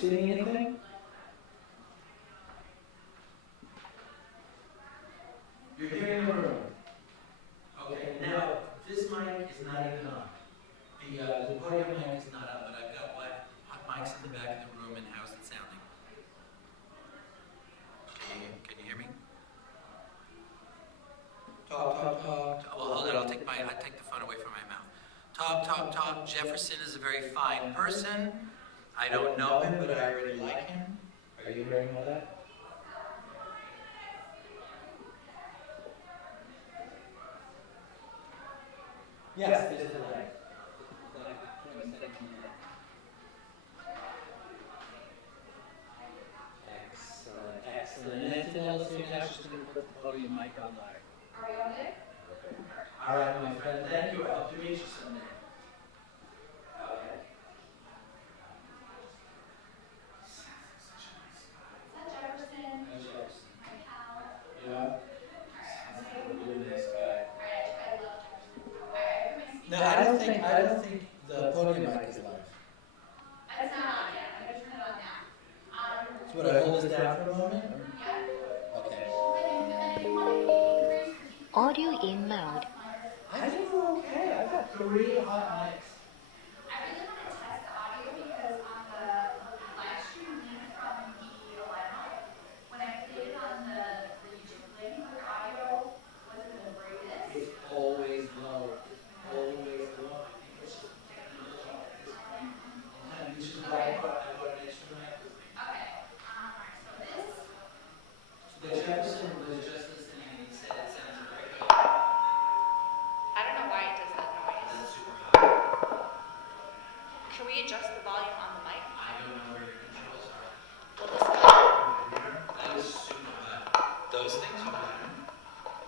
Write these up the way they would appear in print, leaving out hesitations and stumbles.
seeing anything? You're hearing the room. Okay, now, this mic is not even on. The podium mic is not on, but I've got hot mics in the back of the room, and how's it sounding? Can you hear me? Talk, talk, talk. Well, hold on, I'll take the phone away from my mouth. Talk, talk, talk. Jefferson is a very fine person. I don't know him, but I really like him. Are you hearing all that? Yes, there's a delay. Excellent, excellent. And then tell us now she's going to put the podium mic on live. Are we on there? All right, my friend. Thank you. I hope to meet you someday. Okay. Is that Jefferson? How's Jefferson? My pal. Yeah. Really nice guy. Alright, I love Jefferson. Alright, No, I don't think the podium mic is live. it's not on yet. I'm gonna turn it on now. So what, I hold this down for a moment? Yeah. Okay. And you want to increase Audio in mode. I think we're okay. I've got 3 hot mics. I really want to test the audio because on the live stream link from the live, when I played it on the YouTube link, the audio wasn't the greatest. It's always low. Always low. I think it's just technology. And you should buy an instrument. Okay. Alright, so this. The Jefferson was just listening and he said it sounds very good. I don't know why it does that noise. It's super hot. Can we adjust the volume on the mic? I don't know where your controls are. Well, this one. That is super hot. Those things are hot.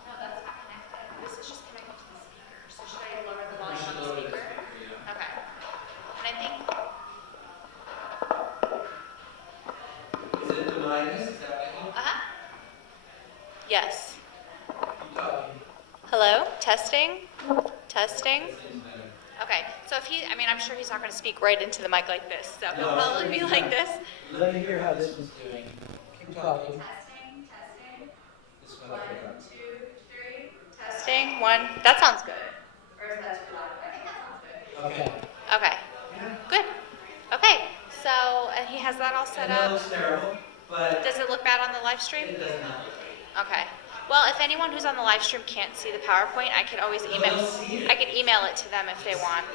No, that's not connected. This is just connected to the speaker. So should I lower the You volume should on the lower the speaker? speaker, yeah. Okay. And I think, Is it the minus? Is that right? yes. Keep talking. Hello? Testing? Testing? That seems better. Okay. So if he, I'm sure he's not going to speak right into the mic like this. So No. he'll be like this. Let me hear how this one's doing. Keep talking. Testing, testing. This one I pick up. 2, 3. Testing. 1. That sounds good. Or is that too loud? I think that sounds good. Okay. Okay. Good. Okay. So, and he has that all set I know it up. looks terrible, but Does it look bad on the live stream? it does not look great. Okay. Well, if anyone who's on the live stream can't see the PowerPoint, I could always No, email. they'll see it. I could email it to them if they want.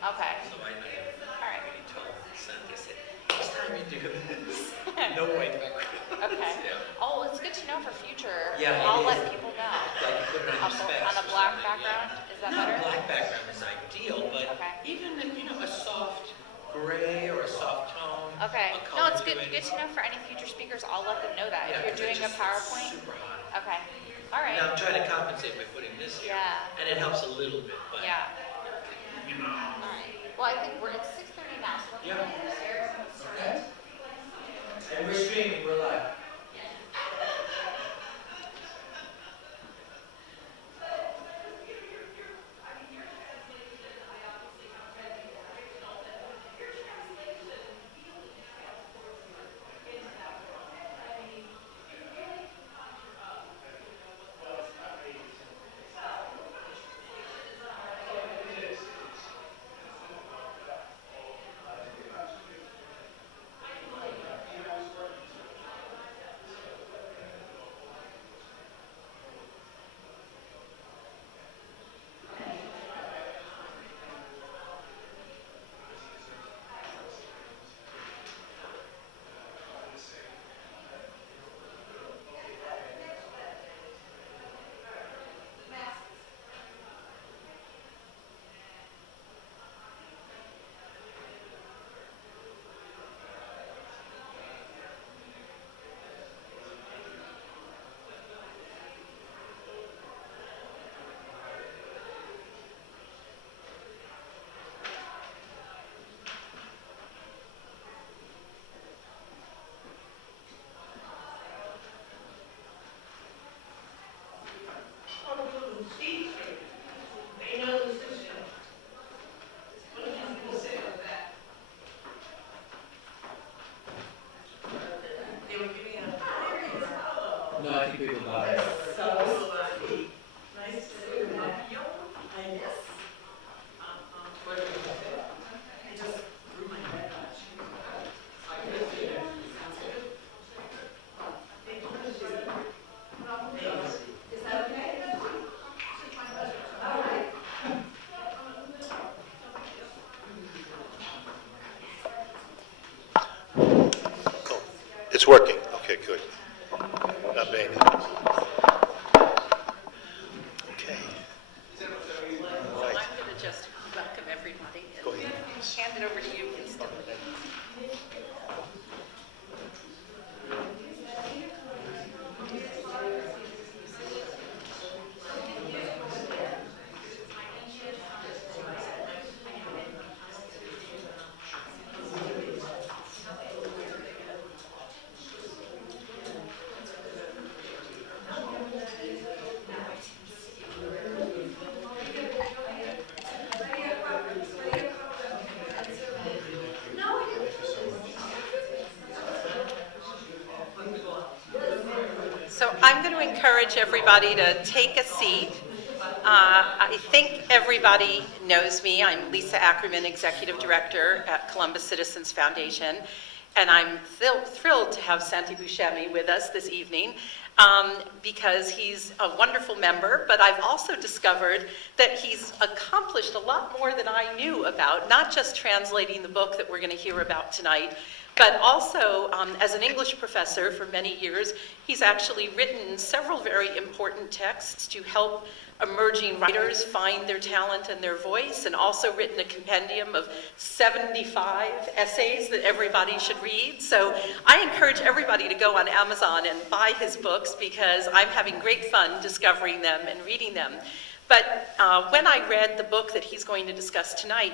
Okay. So I All right. already told Santi, I said, next time you do this, no white background. Okay. Yeah. Oh, it's good to know for future. Yeah, it I'll is. let people know. Like you put it on your specs On a or black something, background, yeah. is that No, better? black background is ideal, but Okay. even a soft gray or a soft tone. Okay. a No, color it's good. it. Good to know for any future speakers. I'll let them know that Yeah, if you're 'cause doing it's a just PowerPoint. super hot. Okay. All right. Now I'm trying to compensate by putting this here. Yeah. And it helps a little bit, but. Yeah. You know. All right. Well, I think it's 6:30 now, so let's Yeah. go upstairs and start. Okay. And we're streaming, we're live. No, I think people got it. So lucky. Nice to see you. I miss. What did you say? I just threw my head out. Sounds good. Thanks. Is that okay? All right. Cool. It's working. Okay, good. Not bad. Okay. Right. I'm going to just welcome everybody and Go ahead. hand it over to you instantly. So I'm going to encourage everybody to take a seat. I think everybody knows me. I'm Lisa Ackerman, Executive Director at Columbus Citizens Foundation, and I'm thrilled to have Santi Buscemi with us this evening because he's a wonderful member, but I've also discovered that he's accomplished a lot more than I knew about, not just translating the book that we're going to hear about tonight, but also, as an English professor for many years, he's actually written several very important texts to help emerging writers find their talent and their voice, and also written a compendium of 75 essays that everybody should read. So I encourage everybody to go on Amazon and buy his books because I'm having great fun discovering them and reading them. But when I read the book that he's going to discuss tonight,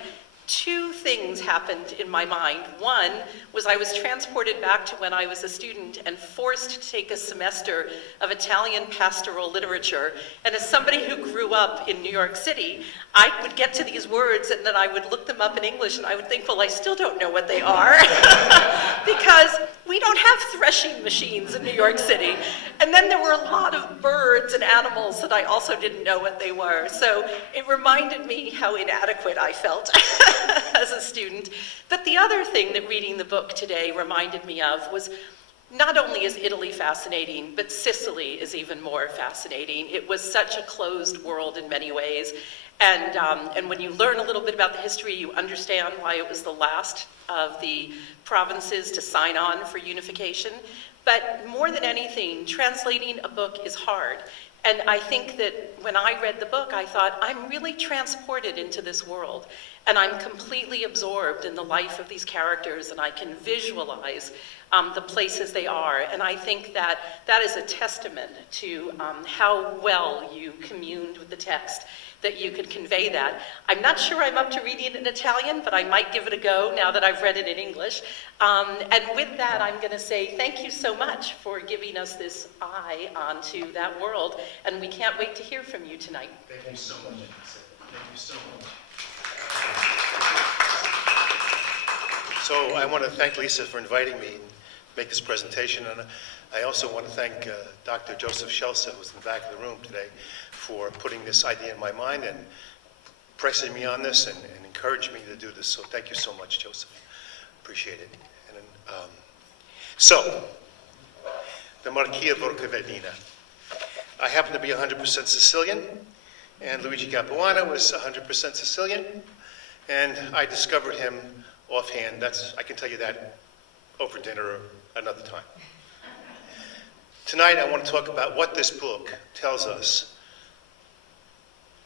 two things happened in my mind. One was I was transported back to when I was a student and forced to take a semester of Italian pastoral literature. And as somebody who grew up in New York City, I would get to these words and then I would look them up in English and I would think, well, I still don't know what they are because we don't have threshing machines in New York City. And then there were a lot of birds and animals that I also didn't know what they were. So it reminded me how inadequate I felt as a student. But the other thing that reading the book today reminded me of was not only is Italy fascinating, but Sicily is even more fascinating. It was such a closed world in many ways. And when you learn a little bit about the history, you understand why it was the last of the provinces to sign on for unification. But more than anything, translating a book is hard. And I think that when I read the book, I thought, I'm really transported into this world. And I'm completely absorbed in the life of these characters, and I can visualize the places they are. And I think that that is a testament to how well you communed with the text, that you could convey that. I'm not sure I'm up to reading it in Italian, but I might give it a go now that I've read it in English. And with that, I'm going to say thank you so much for giving us this eye onto that world, and we can't wait to hear from you tonight. Thank you so much. Thank you so much. So I want to thank Lisa for inviting me and make this presentation. And I also want to thank Dr. Joseph Shelsa, who's in the back of the room today, for putting this idea in my mind and pressing me on this and encouraging me to do this. So thank you so much, Joseph. Appreciate it. And so, the Marquis of Roccaverdina. I happen to be 100% Sicilian, and Luigi Capuana was 100% Sicilian, and I discovered him offhand. I can tell you that over dinner or another time. Tonight I want to talk about what this book tells us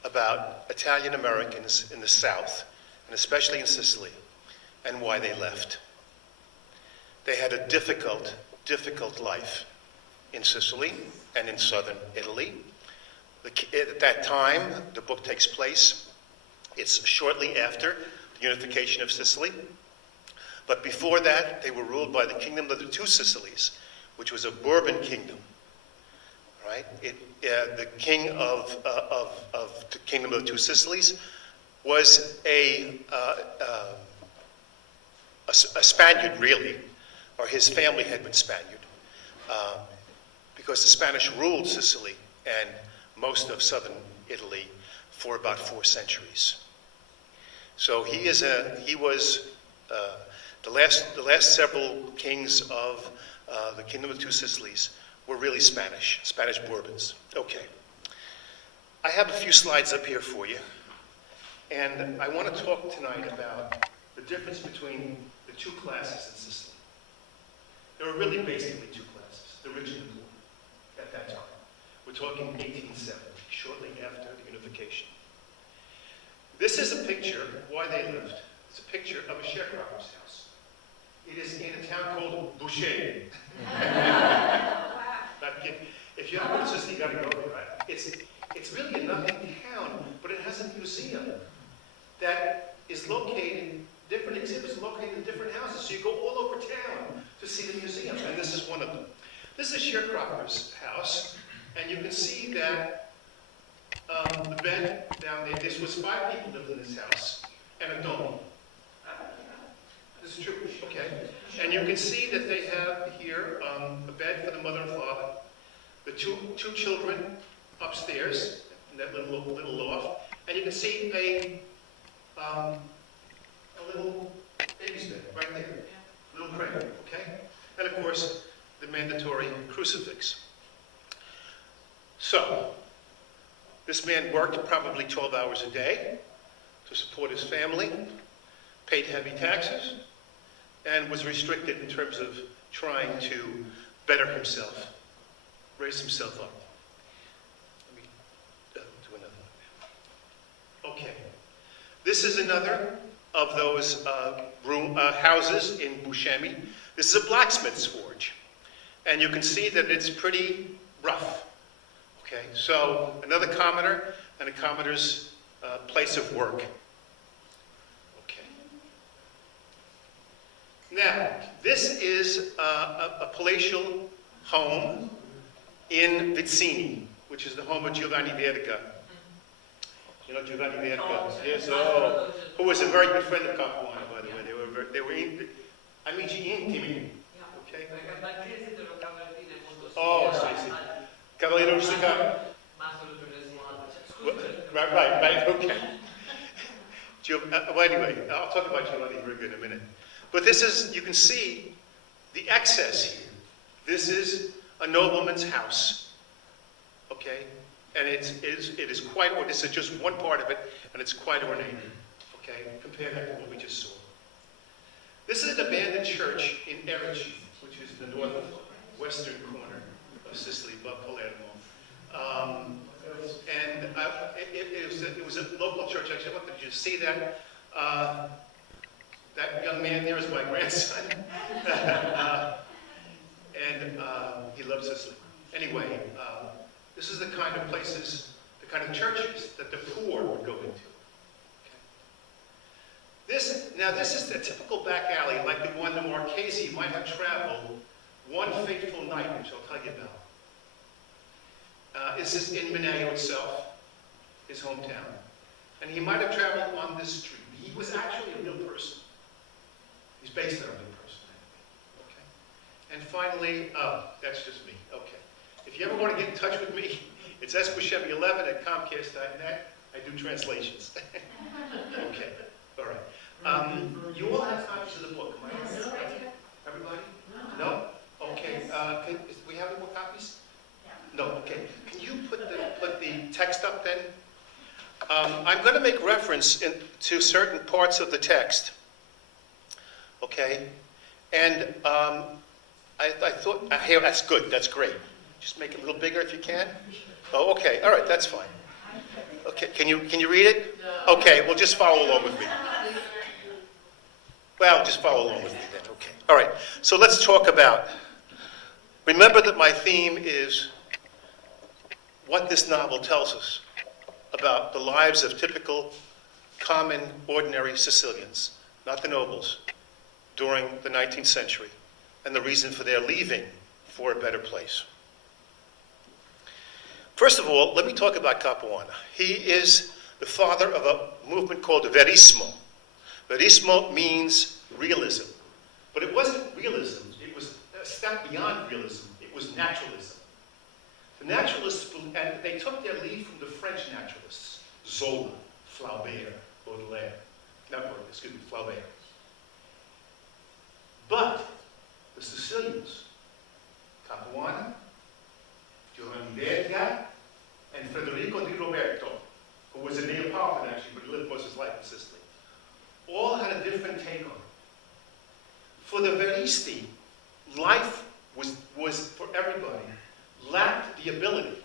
about Italian Americans in the South, and especially in Sicily, and why they left. They had a difficult life in Sicily and in southern Italy. At that time, the book takes place. It's shortly after the unification of Sicily. But before that, they were ruled by the Kingdom of the Two Sicilies, which was a Bourbon kingdom. Right? The king of the Kingdom of the Two Sicilies was a Spaniard, really, or his family had been Spaniard. because the Spanish ruled Sicily and most of southern Italy for about 4 centuries. So he was the last several kings of the Kingdom of Two Sicilies were really Spanish Bourbons. Okay. I have a few slides up here for you, and I want to talk tonight about the difference between the two classes in Sicily. There were really basically two classes, the rich and the poor, at that time. We're talking 1870, shortly after the unification. This is a picture of why they lived. It's a picture of a sharecropper's house. It is in a town called Buscemi. If you haven't been to Sicily, you got to go there, right? It's really a nothing town, but it has a museum that is located, different exhibits located in different houses. So you go all over town to see the museum, and this is one of them. This is a sharecropper's house, and you can see that the bed down there, this was 5 people lived in this house, and a dog. This is true, okay. And you can see that they have here a bed for the mother and father, the two children upstairs in that little loft, and you can see a little baby's bed right there, little crib, okay? And of course, the mandatory crucifix. So, this man worked probably 12 hours a day to support his family, paid heavy taxes, and was restricted in terms of trying to better himself, raise himself up. Let me do another one. Okay. This is another of those houses in Buscemi. This is a blacksmith's forge. And you can see that it's pretty rough. Okay, so another commoner and a commoner's place of work. Okay. Now, this is a palatial home in Vizzini, which is the home of Giovanni Verga. You know Giovanni Verga? Yes, who was a very good friend of Capuana, by the way. They were amici intimi. Okay? Oh, sì. Cavaliere Rusticano. Right, okay. Well, anyway, I'll talk about Giovanni Verga in a minute. But this is, you can see the excess here. This is a nobleman's house, okay? And it is quite, this is just one part of it, and it's quite ornate, okay? Compare that to what we just saw. This is an abandoned church in Erici, which is the northwestern corner of Sicily, above Palermo. It was a local church. Actually, I wanted you to see that. That young man there is my grandson. And he loves Sicily. Anyway, this is the kind of places, the kind of churches that the poor would go into. Okay. This is a typical back alley, like the one the Marquesi might have traveled one fateful night, which I'll tell you about. This is in Mineo itself, his hometown. And he might have traveled on this street. He was actually a real person. He's based on a real person. Okay. And finally, that's just me. Okay. If you ever want to get in touch with me, it's sbuscemi11@comcast.net. I do translations. Okay. All right. You all have copies of the book. Am I right? Everybody? No? Okay. Do we have any more copies? No. Okay. Can you put the text up then? I'm going to make reference to certain parts of the text. Okay? And I thought, here, that's good. That's great. Just make it a little bigger if you can. Oh, okay. All right. That's fine. Okay. Can you read it? Okay. Well, just follow along with me. Well, just follow along with me then. Okay. All right. So let's talk about. Remember that my theme is what this novel tells us about the lives of typical, common, ordinary Sicilians, not the nobles, during the 19th century, and the reason for their leaving for a better place. First of all, let me talk about Capuana. He is the father of a movement called Verismo. Verismo means realism. But it wasn't realism. It was a step beyond realism. It was naturalism. The naturalists, and they took their lead from the French naturalists, Zola, Flaubert, Baudelaire, Flaubert. But the Sicilians, Capuana, Giovanni Verga, and Federico di Roberto, who was a Neapolitan actually, but lived most of his life in Sicily, all had a different take on it. For the Veristi, life was for everybody, lacked the ability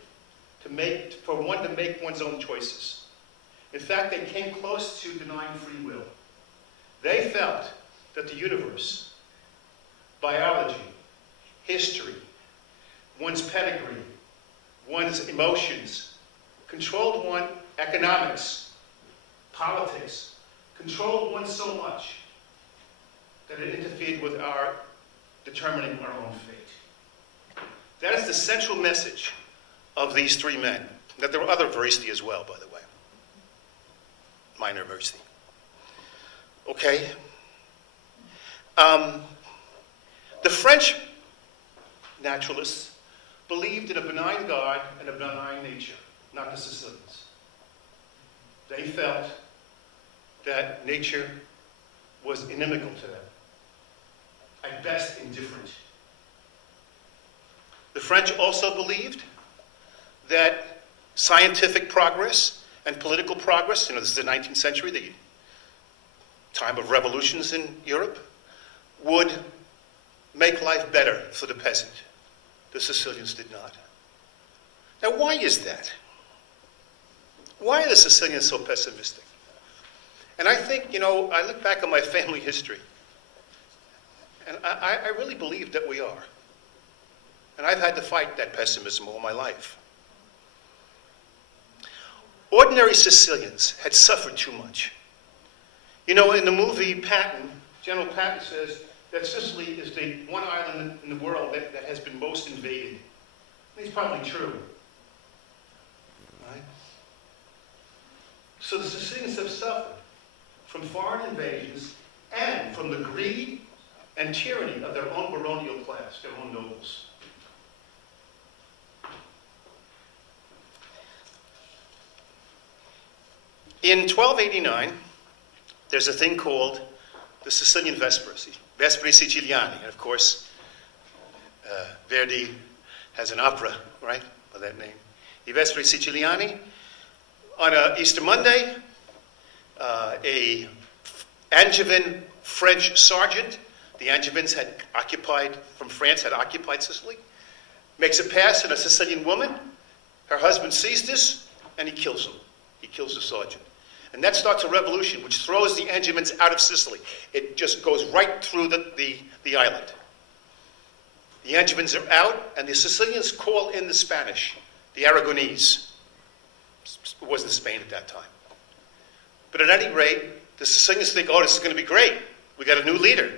for one to make one's own choices. In fact, they came close to denying free will. They felt that the universe, biology, history, one's pedigree, one's emotions, controlled one, economics, politics, controlled one so much that it interfered with our determining our own fate. That is the central message of these three men. That there were other Veristi as well, by the way. Minor Veristi. Okay. The French naturalists believed in a benign God and a benign nature, not the Sicilians. They felt that nature was inimical to them, at best indifferent. The French also believed that scientific progress and political progress, this is the 19th century, the time of revolutions in Europe, would make life better for the peasant. The Sicilians did not. Now, why is that? Why are the Sicilians so pessimistic? And I think, I look back on my family history, and I really believe that we are. And I've had to fight that pessimism all my life. Ordinary Sicilians had suffered too much. In the movie Patton, General Patton says that Sicily is the one island in the world that has been most invaded. And he's probably true. Right? So the Sicilians have suffered from foreign invasions and from the greed and tyranny of their own baronial class, their own nobles. In 1289, there's a thing called the Sicilian Vespers, Vespri Siciliani. And of course, Verdi has an opera, right, by that name. I Vespri Siciliani. On Easter Monday, a Angevin French sergeant, the Angevins from France had occupied Sicily, makes a pass at a Sicilian woman. Her husband sees this, and he kills him. He kills the sergeant. And that starts a revolution which throws the Angevins out of Sicily. It just goes right through the island. The Angevins are out, and the Sicilians call in the Spanish, the Aragonese. It wasn't Spain at that time. But at any rate, the Sicilians think, this is going to be great. We got a new leader.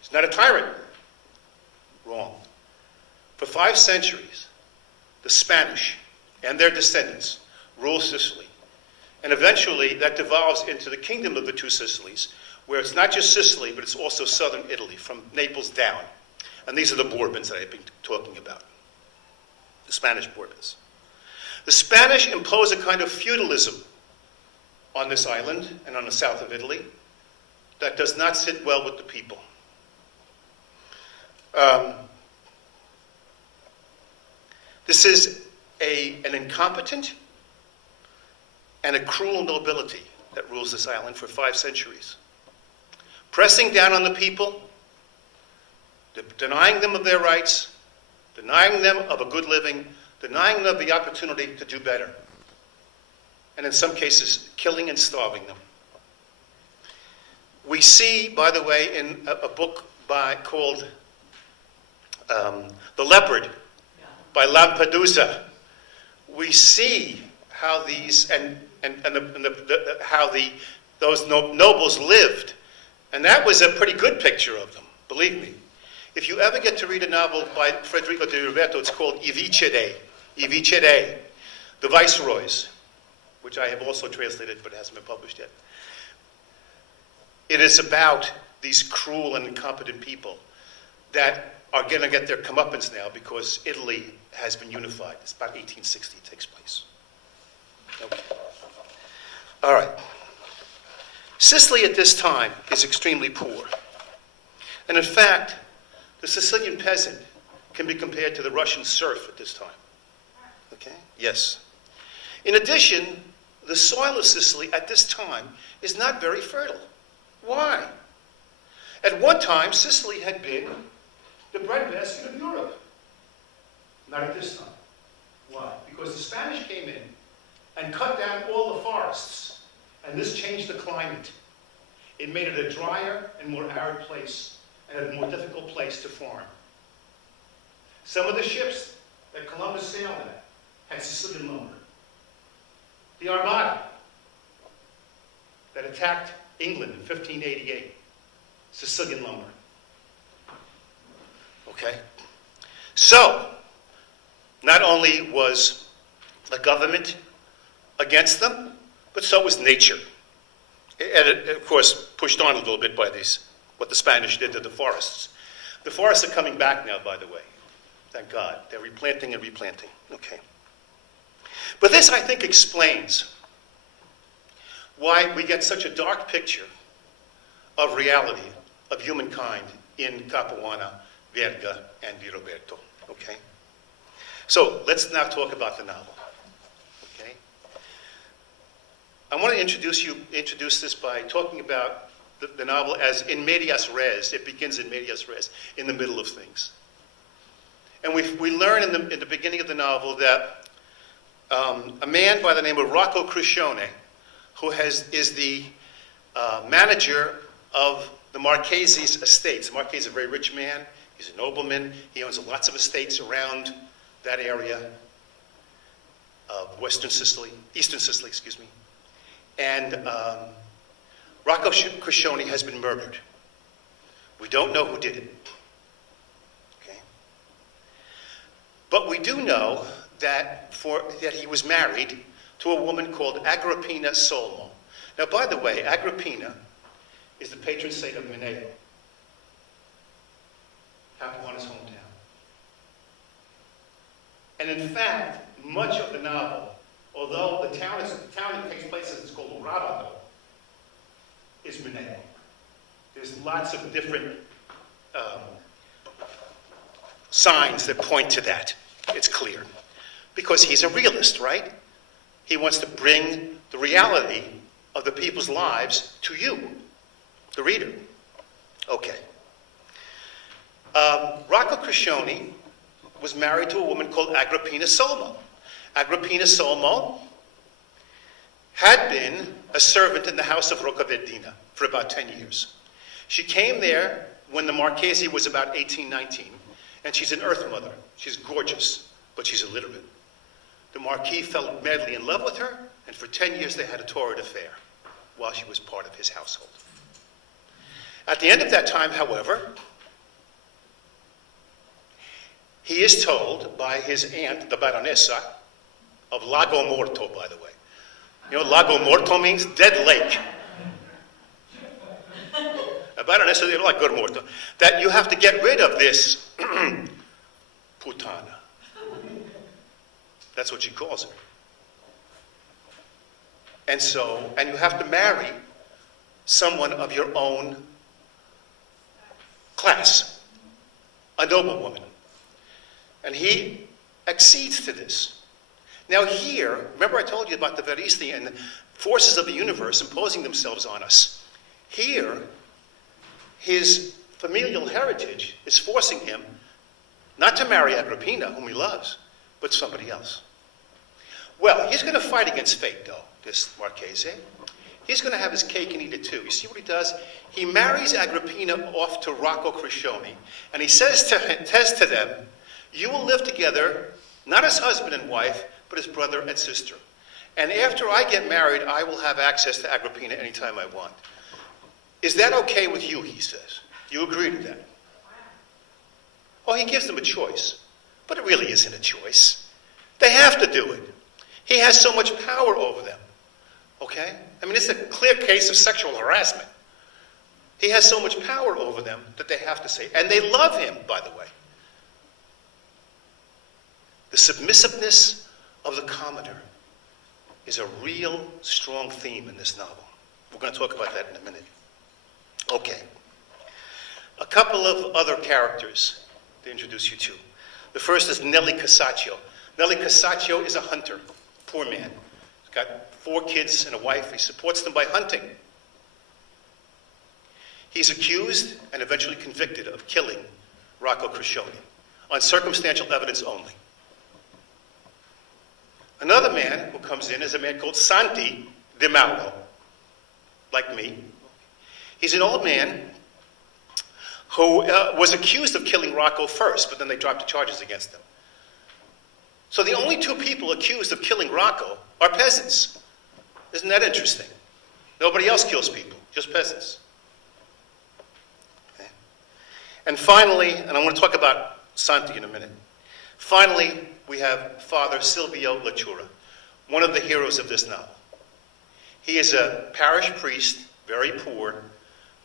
He's not a tyrant. Wrong. For 5 centuries, the Spanish and their descendants rule Sicily. And eventually, that devolves into the kingdom of the two Sicilies, where it's not just Sicily, but it's also southern Italy, from Naples down. And these are the Bourbons that I've been talking about, the Spanish Bourbons. The Spanish impose a kind of feudalism on this island and on the south of Italy that does not sit well with the people. This is an incompetent and a cruel nobility that rules this island for 5 centuries, pressing down on the people, denying them of their rights, denying them of a good living, denying them the opportunity to do better, and in some cases, killing and starving them. We see, by the way, in a book called The Leopard by Lampedusa, we see how these those nobles lived, and that was a pretty good picture of them. Believe me. If you ever get to read a novel by Federico di Roberto, it's called I Viceroy, The Viceroys, which I have also translated, but it hasn't been published yet. It is about these cruel and incompetent people that are going to get their comeuppance now because Italy has been unified. It's about 1860 it takes place. Okay. All right. Sicily at this time is extremely poor. And in fact, the Sicilian peasant can be compared to the Russian serf at this time. Okay? Yes. In addition, the soil of Sicily at this time is not very fertile. Why? At one time, Sicily had been the breadbasket of Europe. Not at this time. Why? Because the Spanish came in and cut down all the forests, and this changed the climate. It made it a drier and more arid place, and a more difficult place to farm. Some of the ships that Columbus sailed in had Sicilian lumber. The Armada that attacked England in 1588, Sicilian lumber. Okay? So, not only was the government against them, but so was nature. And of course, pushed on a little bit by what the Spanish did to the forests. The forests are coming back now, by the way. Thank God. They're replanting and replanting. Okay. But this, I think, explains why we get such a dark picture of reality, of humankind in Capuana, Verga, and Di Roberto. Okay? So, let's now talk about the novel. Okay? I want to introduce this by talking about the novel as in medias res. It begins in medias res, in the middle of things. And we learn in the beginning of the novel that a man by the name of Rocco Crescione, who is the manager of the Marchese's estates. The Marchese is a very rich man. He's a nobleman. He owns lots of estates around that area of Eastern Sicily, excuse me. And Rocco Crescione has been murdered. We don't know who did it. Okay? But we do know that he was married to a woman called Agrippina Solmo. Now, by the way, Agrippina is the patron saint of Mineo, Capuana's hometown. And in fact, much of the novel, although the town that takes place is called Urabado, is Mineo. There's lots of different signs that point to that. It's clear. Because he's a realist, right? He wants to bring the reality of the people's lives to you, the reader. Okay. Rocco Crescione was married to a woman called Agrippina Solmo. Agrippina Solmo had been a servant in the house of Roccaverdina for about 10 years. She came there when the Marchese was about 18, 19, and she's an earth mother. She's gorgeous, but she's illiterate. The Marquis fell madly in love with her, and for 10 years they had a torrid affair while she was part of his household. At the end of that time, however, he is told by his aunt, the Baronessa, of Lago Morto, by the way. You know what Lago Morto means? Dead lake. A Baronessa de Lago Morto. That you have to get rid of this putana. That's what she calls her. And you have to marry someone of your own class, a noblewoman. And he accedes to this. Now here, remember I told you about the Veristi and the forces of the universe imposing themselves on us. Here, his familial heritage is forcing him not to marry Agrippina, whom he loves, but somebody else. Well, he's going to fight against fate, though, this Marchese. He's going to have his cake and eat it, too. You see what he does? He marries Agrippina off to Rocco Crescione, and he says to them, you will live together, not as husband and wife, but as brother and sister. And after I get married, I will have access to Agrippina anytime I want. Is that okay with you, he says. You agree to that? Oh, he gives them a choice. But it really isn't a choice. They have to do it. He has so much power over them. Okay? I mean, it's a clear case of sexual harassment. He has so much power over them that they have to say. And they love him, by the way. The submissiveness of the commoner is a real strong theme in this novel. We're going to talk about that in a minute. Okay. A couple of other characters to introduce you to. The first is Nelly Casaccio. Nelly Casaccio is a hunter, poor man. He's got 4 kids and a wife. He supports them by hunting. He's accused and eventually convicted of killing Rocco Crescione on circumstantial evidence only. Another man who comes in is a man called Santi Di Mauro, like me. He's an old man who was accused of killing Rocco first, but then they dropped the charges against him. So the only 2 people accused of killing Rocco are peasants. Isn't that interesting? Nobody else kills people, just peasants. Okay. And finally, and I want to talk about Santi in a minute. Finally, we have Father Silvio Latura, one of the heroes of this novel. He is a parish priest, very poor,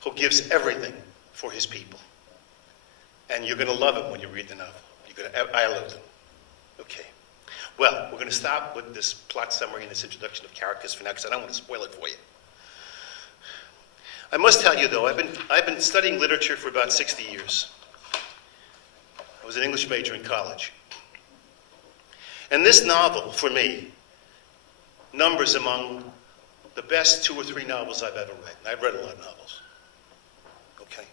who gives everything for his people. And you're going to love him when you read the novel. I love him. Okay. Well, we're going to stop with this plot summary and this introduction of characters for now, because I don't want to spoil it for you. I must tell you, though, I've been studying literature for about 60 years. I was an English major in college. And this novel, for me, numbers among the best 2 or 3 novels I've ever read. And I've read a lot of novels. Okay?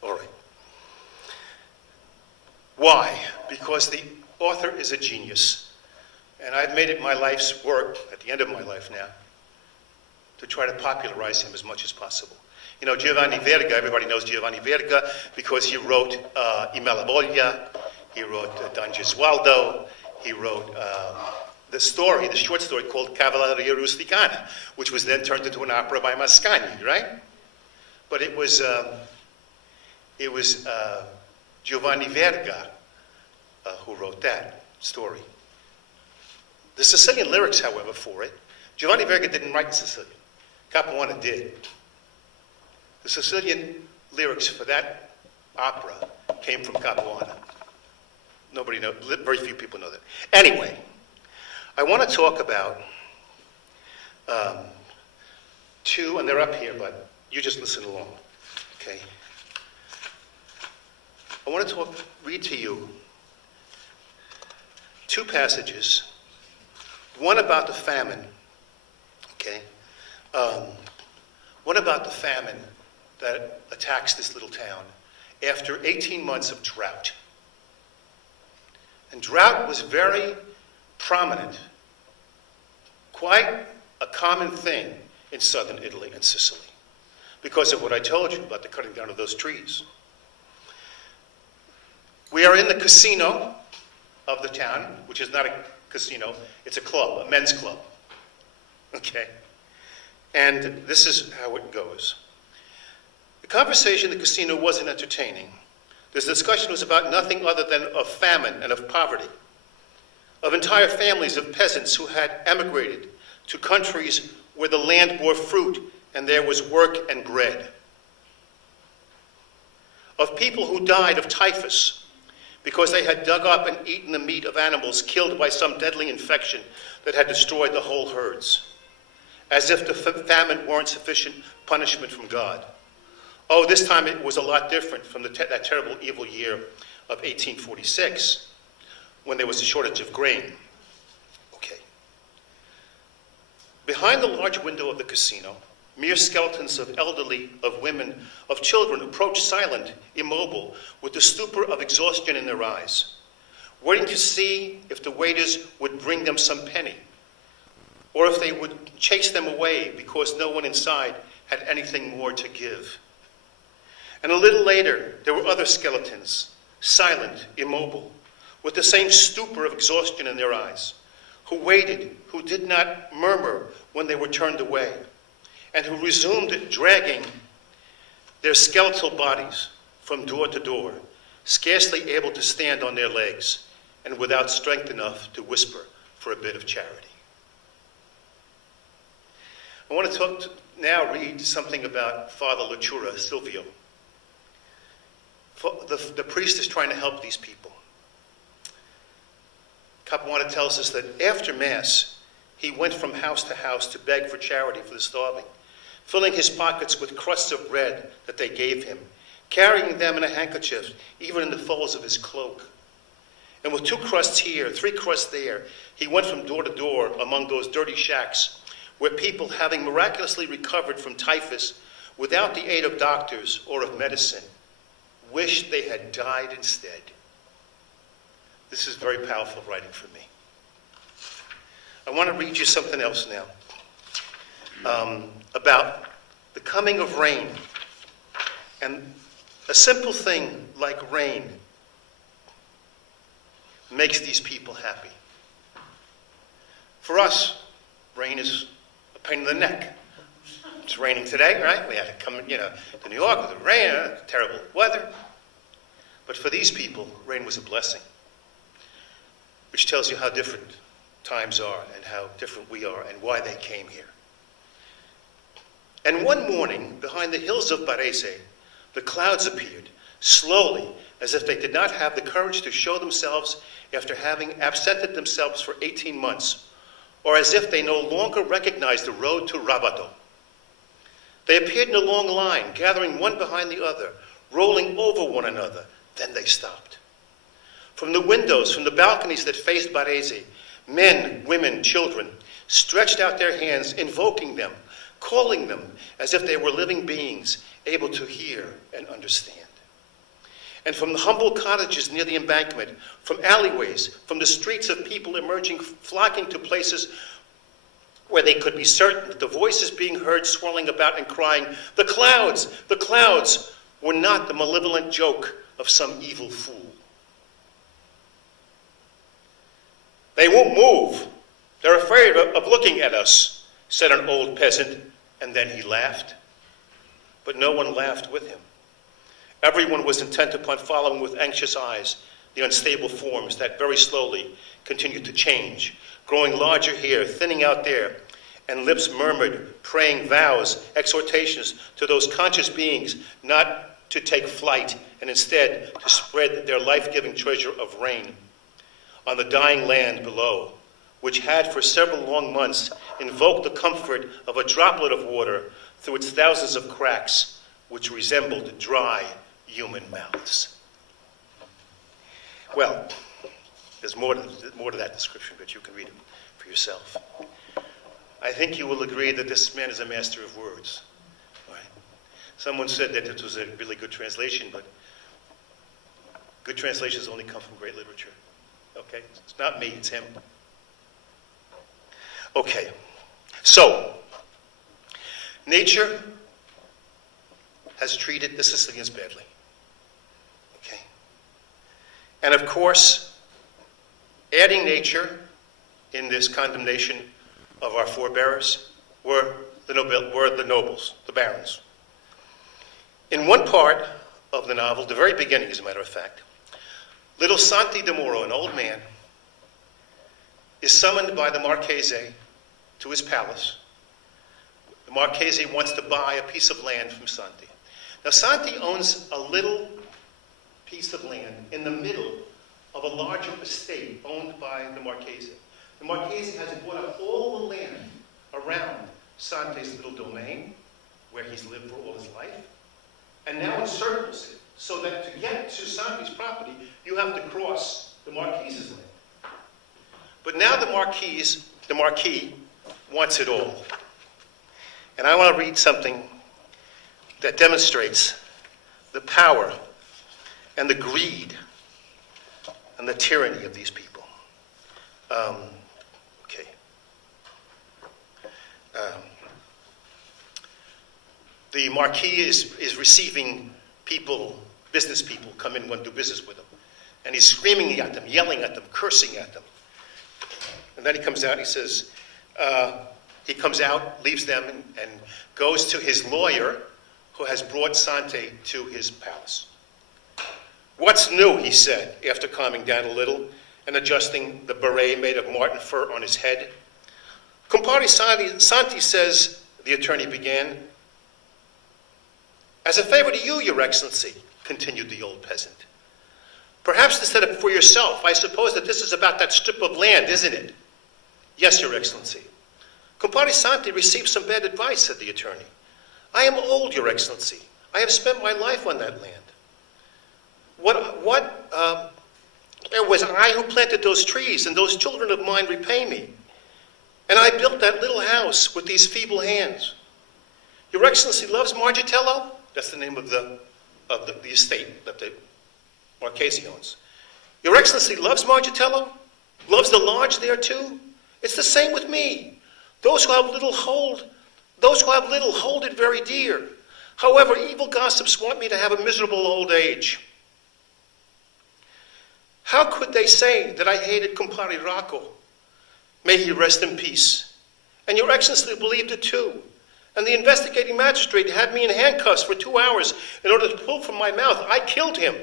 All right. Why? Because the author is a genius. And I've made it my life's work, at the end of my life now, to try to popularize him as much as possible. You know, Giovanni Verga, everybody knows Giovanni Verga because he wrote I Malavoglia, he wrote Don Gesualdo, he wrote the short story called Cavalleria Rusticana, which was then turned into an opera by Mascagni, right? But it was Giovanni Verga who wrote that story. The Sicilian lyrics, however, for it, Giovanni Verga didn't write Sicilian. Capuana did. The Sicilian lyrics for that opera came from Capuana. Nobody knows, very few people know that. Anyway, I want to talk about 2, and they're up here, but you just listen along, okay? I want to read to you 2 passages, one about the famine, okay? One about the famine that attacks this little town after 18 months of drought. And drought was very prominent, quite a common thing in southern Italy and Sicily, because of what I told you about the cutting down of those trees. We are in the casino of the town, which is not a casino, it's a club, a men's club. Okay? And this is how it goes. The conversation in the casino wasn't entertaining. This discussion was about nothing other than of famine and of poverty, of entire families of peasants who had emigrated to countries where the land bore fruit and there was work and bread, of people who died of typhus because they had dug up and eaten the meat of animals killed by some deadly infection that had destroyed the whole herds, as if the famine weren't sufficient punishment from God. Oh, this time it was a lot different from that terrible evil year of 1846, when there was a shortage of grain. Okay. Behind the large window of the casino, mere skeletons of elderly, of women, of children approached silent, immobile, with the stupor of exhaustion in their eyes, waiting to see if the waiters would bring them some penny, or if they would chase them away because no one inside had anything more to give. And a little later, there were other skeletons, silent, immobile, with the same stupor of exhaustion in their eyes, who waited, who did not murmur when they were turned away, and who resumed dragging their skeletal bodies from door to door, scarcely able to stand on their legs, and without strength enough to whisper for a bit of charity. I want to now read something about Father Latura, Silvio. The priest is trying to help these people. Capuana tells us that after Mass, he went from house to house to beg for charity for the starving, filling his pockets with crusts of bread that they gave him, carrying them in a handkerchief, even in the folds of his cloak. And with 2 crusts here, 3 crusts there, he went from door to door among those dirty shacks where people, having miraculously recovered from typhus without the aid of doctors or of medicine, wished they had died instead. This is very powerful writing for me. I want to read you something else now about the coming of rain. And a simple thing like rain makes these people happy. For us, rain is a pain in the neck. It's raining today, right? We had to come, to New York with the rain, terrible weather. But for these people, rain was a blessing, which tells you how different times are and how different we are and why they came here. And one morning, behind the hills of Barese, the clouds appeared, slowly, as if they did not have the courage to show themselves after having absented themselves for 18 months, or as if they no longer recognized the road to Rabato. They appeared in a long line, gathering one behind the other, rolling over one another. Then they stopped. From the windows, from the balconies that faced Barese, men, women, children stretched out their hands, invoking them, calling them as if they were living beings, able to hear and understand. And from the humble cottages near the embankment, from alleyways, from the streets of people emerging, flocking to places where they could be certain that the voices being heard swirling about and crying, the clouds, were not the malevolent joke of some evil fool. They won't move. They're afraid of looking at us, said an old peasant, and then he laughed. But no one laughed with him. Everyone was intent upon following with anxious eyes the unstable forms that very slowly continued to change, growing larger here, thinning out there, and lips murmured, praying vows, exhortations to those conscious beings not to take flight and instead to spread their life-giving treasure of rain on the dying land below, which had for several long months invoked the comfort of a droplet of water through its thousands of cracks, which resembled dry human mouths. Well, there's more to that description, but you can read it for yourself. I think you will agree that this man is a master of words. Right? Someone said that it was a really good translation, but good translations only come from great literature. Okay? It's not me, it's him. Okay. So, nature has treated the Sicilians badly. Okay? And of course, adding nature in this condemnation of our forebears were the nobles, the barons. In one part of the novel, the very beginning, as a matter of fact, little Santi de Moro, an old man, is summoned by the Marchese to his palace. The Marchese wants to buy a piece of land from Santi. Now, Santi owns a little piece of land in the middle of a larger estate owned by the Marchese. The Marchese has bought up all the land around Santi's little domain, where he's lived for all his life, and now encircles it, so that to get to Santi's property, you have to cross the Marquise's land. But now the Marquis wants it all. And I want to read something that demonstrates the power and the greed and the tyranny of these people. The Marquis is receiving people, business people, come in, want to do business with him. And he's screaming at them, yelling at them, cursing at them. And then he comes out, he says, leaves them, and goes to his lawyer, who has brought Santi to his palace. "What's new?" he said, after calming down a little and adjusting the beret made of marten fur on his head. "Compare Santi says," the attorney began. "As a favor to you, Your Excellency," continued the old peasant. Perhaps instead of for yourself, I suppose that this is about that strip of land, isn't it? Yes, Your Excellency. Compare Santi received some bad advice, said the attorney. I am old, Your Excellency. I have spent my life on that land. It was I who planted those trees, and those children of mine repay me. And I built that little house with these feeble hands. Your Excellency loves Margitello? That's the name of the estate that the Marchese owns. Your Excellency loves Margitello? Loves the lodge there too? It's the same with me. Those who have little hold it very dear. However, evil gossips want me to have a miserable old age. How could they say that I hated Compare Rocco? May he rest in peace. And Your Excellency believed it too. And the investigating magistrate had me in handcuffs for 2 hours in order to pull from my mouth. I killed him.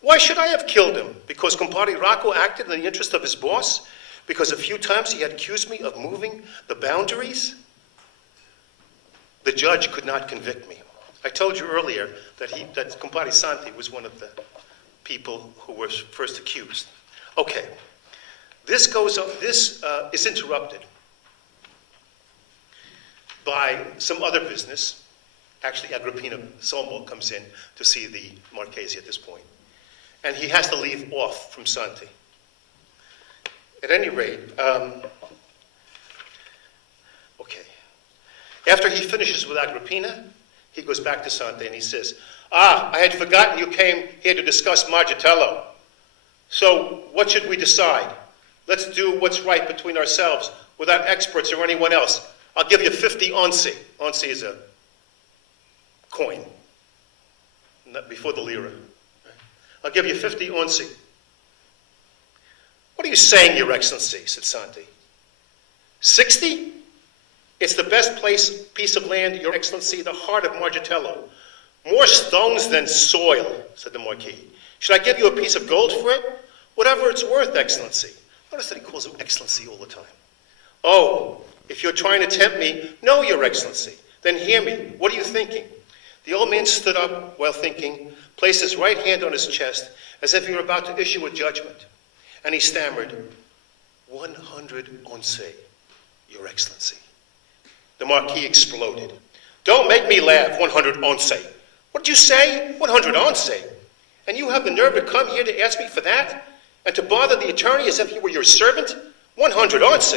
Why should I have killed him? Because Compare Rocco acted in the interest of his boss? Because a few times he had accused me of moving the boundaries? The judge could not convict me. I told you earlier that Compare Santi was one of the people who were first accused. Okay, this is interrupted by some other business. Actually, Agrippina Solmo comes in to see the Marchese at this point. And he has to leave off from Santi. At any rate, okay. After he finishes with Agrippina, he goes back to Santi and he says, I had forgotten you came here to discuss Margitello. So what should we decide? Let's do what's right between ourselves without experts or anyone else. I'll give you 50 onzi. Onzi is a coin, before the lira. I'll give you 50 onzi. What are you saying, Your Excellency, said Santi. 60? It's the best piece of land, Your Excellency, the heart of Margitello. More stones than soil, said the Marquis. Should I give you a piece of gold for it? Whatever it's worth, Excellency. Notice that he calls him Excellency all the time. Oh, if you're trying to tempt me, no, Your Excellency. Then hear me. What are you thinking? The old man stood up while thinking, placed his right hand on his chest as if he were about to issue a judgment. And he stammered, 100 once, Your Excellency. The Marquis exploded. Don't make me laugh, 100 once. What did you say? 100 once. And you have the nerve to come here to ask me for that? And to bother the attorney as if he were your servant? 100 once.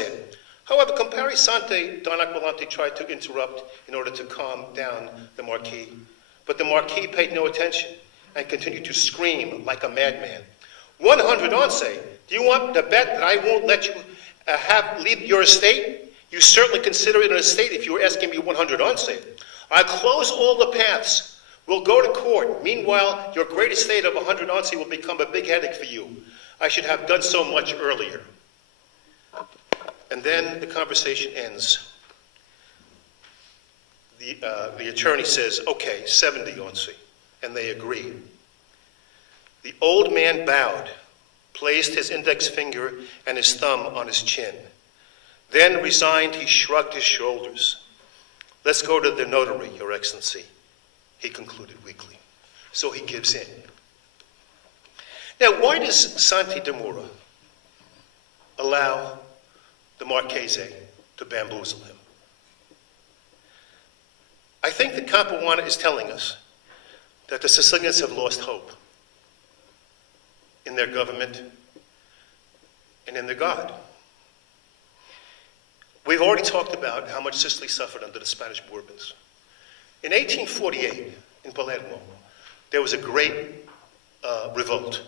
However, Compare Santi, Don Aquilante tried to interrupt in order to calm down the Marquis. But the Marquis paid no attention and continued to scream like a madman. 100 once. Do you want to bet that I won't let you leave your estate? You certainly consider it an estate if you were asking me 100 once. I'll close all the paths. We'll go to court. Meanwhile, your great estate of 100 once will become a big headache for you. I should have done so much earlier. And then the conversation ends. The attorney says, okay, 70 once, and they agree. The old man bowed, placed his index finger and his thumb on his chin. Then, resigned, he shrugged his shoulders. Let's go to the notary, Your Excellency, he concluded weakly. So he gives in. Now, why does Santi de Mura allow the Marchese to bamboozle him? I think that Capuana is telling us that the Sicilians have lost hope in their government and in their God. We've already talked about how much Sicily suffered under the Spanish Bourbons. In 1848, in Palermo, there was a great revolt,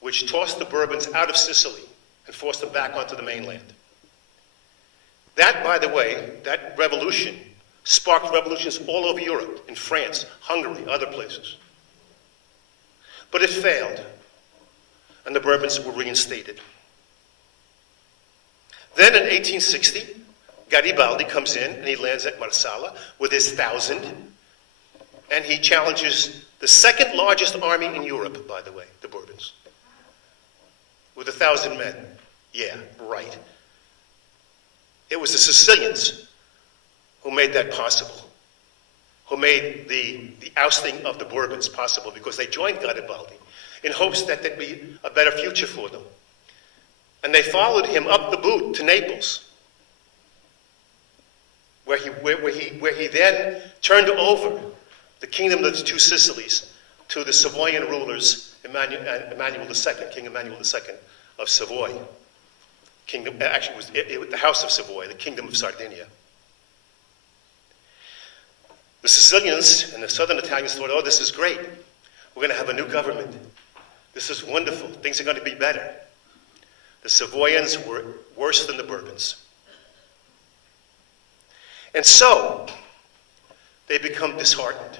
which tossed the Bourbons out of Sicily and forced them back onto the mainland. That, by the way, that revolution sparked revolutions all over Europe, in France, Hungary, other places. But it failed, and the Bourbons were reinstated. Then in 1860, Garibaldi comes in and he lands at Marsala with his 1,000, and he challenges the second largest army in Europe, by the way, the Bourbons, with 1,000 men. Yeah, right. It was the Sicilians who made that possible, who made the ousting of the Bourbons possible, because they joined Garibaldi. in hopes that there'd be a better future for them. And they followed him up the boot to Naples, where he then turned over the kingdom of the two Sicilies to the Savoyan rulers, Emmanuel II, King Emmanuel II of Savoy. It was the House of Savoy, the Kingdom of Sardinia. The Sicilians and the southern Italians thought, oh, this is great. We're going to have a new government. This is wonderful. Things are going to be better. The Savoyans were worse than the Bourbons. And so, they become disheartened.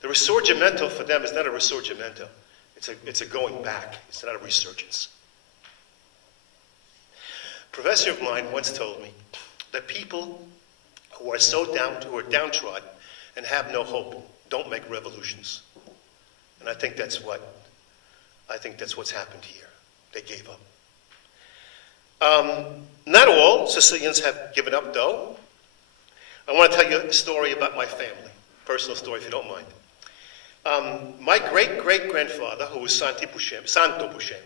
The risorgimento for them is not a risorgimento. It's a going back. It's not a resurgence. A professor of mine once told me that people who are downtrodden and have no hope don't make revolutions. And I think that's what's happened here. They gave up. Not all Sicilians have given up, though. I want to tell you a story about my family, personal story, if you don't mind. My great-great-grandfather, who was Santo Buscemi,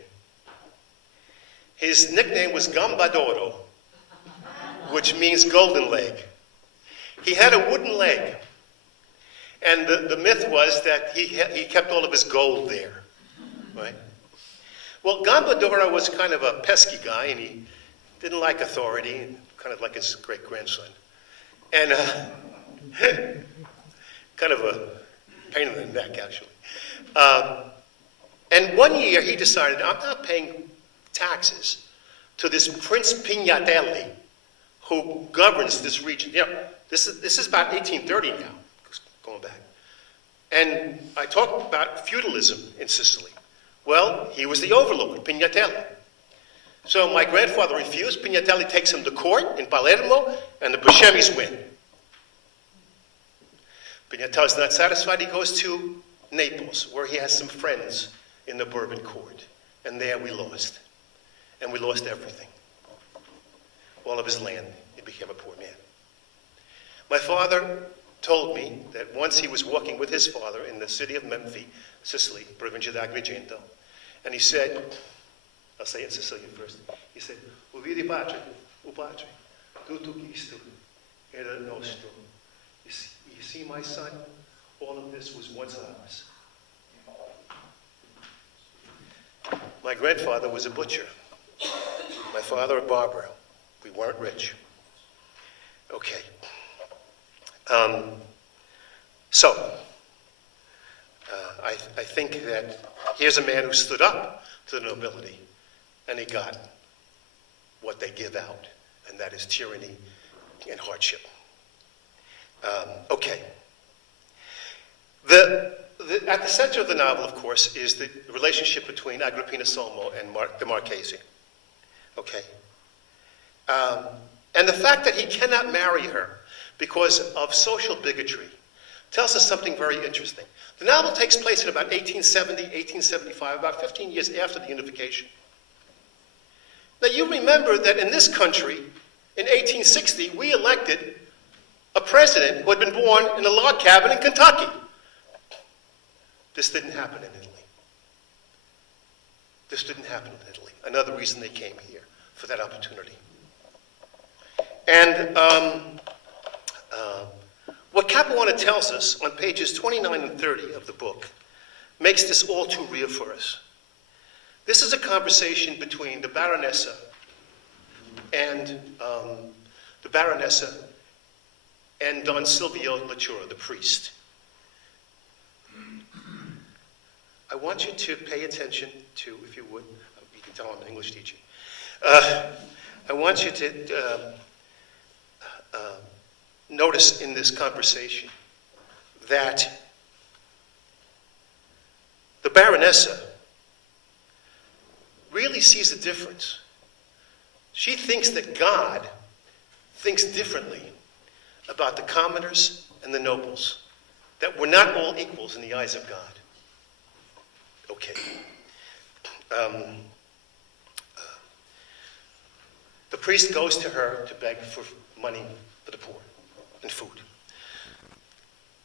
his nickname was Gamba d'Oro, which means golden leg. He had a wooden leg, and the myth was that he kept all of his gold there, right? Well, Gamba d'Oro was kind of a pesky guy, and he didn't like authority, kind of like his great-grandson. And kind of a pain in the neck, actually. And one year he decided, I'm not paying taxes to this Prince Pignatelli who governs this region. You know, this is about 1830 now, going back. And I talked about feudalism in Sicily. Well, he was the overlord, Pignatelli. So my grandfather refused. Pignatelli takes him to court in Palermo, and the Buscemis win. Pignatelli's not satisfied. He goes to Naples, where he has some friends in the Bourbon court. And there we lost. And we lost everything. All of his land. He became a poor man. My father told me that once he was walking with his father in the city of Memphis, Sicily, Provincia d'Agrigento, and he said, I'll say it in Sicilian first. He said, "Uvidi pace, u pace, tutto questo era nostro." You see, my son, all of this was once ours. My grandfather was a butcher. My father a barber. We weren't rich. Okay. I think that here's a man who stood up to the nobility, and he got what they give out, and that is tyranny and hardship. Okay. At the center of the novel, of course, is the relationship between Agrippina Solmo and the Marchese. Okay. And the fact that he cannot marry her because of social bigotry tells us something very interesting. The novel takes place in about 1870, 1875, about 15 years after the unification. Now, you remember that in this country, in 1860, we elected a president who had been born in a log cabin in Kentucky. This didn't happen in Italy. This didn't happen in Italy. Another reason they came here, for that opportunity. And what Capuana tells us on pages 29 and 30 of the book makes this all too real for us. This is a conversation between the Baronessa and Don Silvio Latura, the priest. I want you to pay attention to, if you would, you can tell I'm an English teacher. I want you to notice in this conversation that the Baronessa really sees a difference. She thinks that God thinks differently about the commoners and the nobles, that we're not all equals in the eyes of God. Okay. The priest goes to her to beg for money for the poor and food.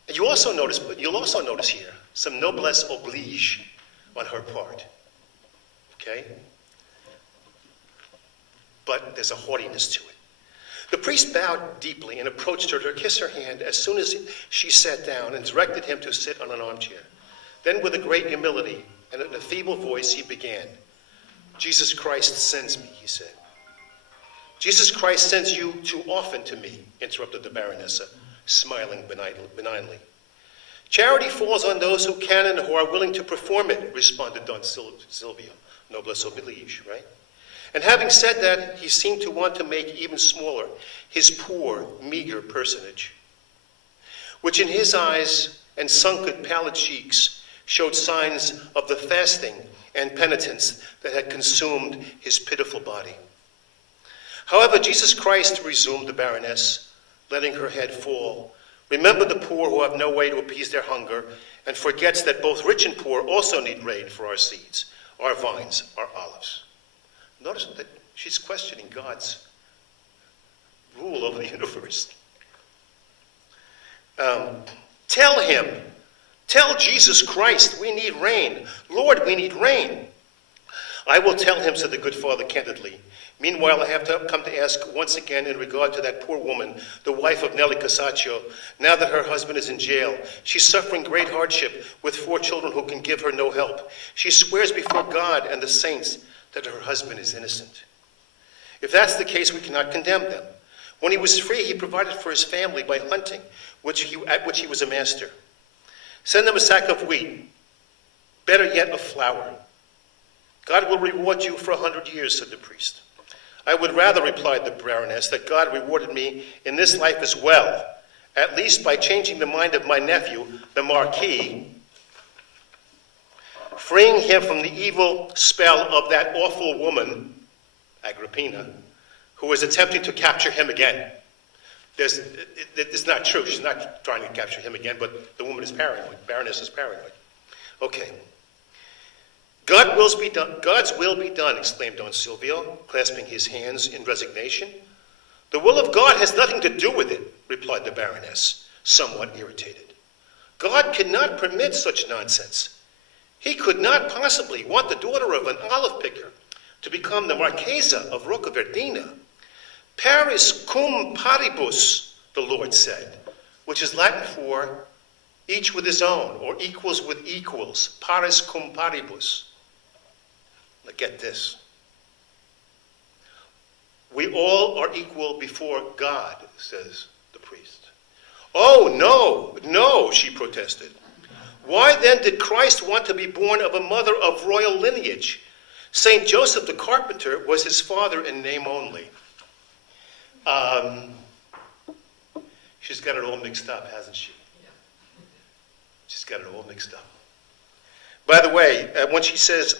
And you'll also notice here some noblesse oblige on her part. Okay? But there's a haughtiness to it. The priest bowed deeply and approached her to kiss her hand as soon as she sat down and directed him to sit on an armchair. Then with a great humility and in a feeble voice he began. Jesus Christ sends me, he said. Jesus Christ sends you too often to me, interrupted the Baronessa, smiling benignly. Charity falls on those who can and who are willing to perform it, responded Don Silvio. Noblesse oblige, right? And having said that, he seemed to want to make even smaller his poor, meager personage, which in his eyes and sunken, pallid cheeks showed signs of the fasting and penitence that had consumed his pitiful body. However, Jesus Christ, resumed the Baroness, letting her head fall, remember the poor who have no way to appease their hunger, and forgets that both rich and poor also need rain for our seeds, our vines, our olives. Notice that she's questioning God's rule over the universe. Tell Jesus Christ we need rain. Lord, we need rain. I will tell him, said the good father candidly. Meanwhile, I have come to ask once again in regard to that poor woman, the wife of Nelly Casaccio, now that her husband is in jail. She's suffering great hardship with 4 children who can give her no help. She swears before God and the saints that her husband is innocent. If that's the case, we cannot condemn them. When he was free, he provided for his family by hunting, at which he was a master. Send them a sack of wheat, better yet of flour. God will reward you for 100 years, said the priest. I would rather, replied the Baroness, that God rewarded me in this life as well, at least by changing the mind of my nephew, the Marquis, freeing him from the evil spell of that awful woman, Agrippina, who is attempting to capture him again. It's not true. She's not trying to capture him again, but the woman is paranoid. Baroness is paranoid. Okay. God's will be done, exclaimed Don Silvio, clasping his hands in resignation. The will of God has nothing to do with it, replied the Baroness, somewhat irritated. God cannot permit such nonsense. He could not possibly want the daughter of an olive picker to become the Marquesa of Roccaverdina. Paris cum paribus, the Lord said, which is Latin for each with his own, or equals with equals, paris cum paribus. Now get this. We all are equal before God, says the priest. Oh, no, she protested. Why then did Christ want to be born of a mother of royal lineage? Saint Joseph the carpenter was his father in name only. She's got it all mixed up, hasn't she? She's got it all mixed up. By the way, when she says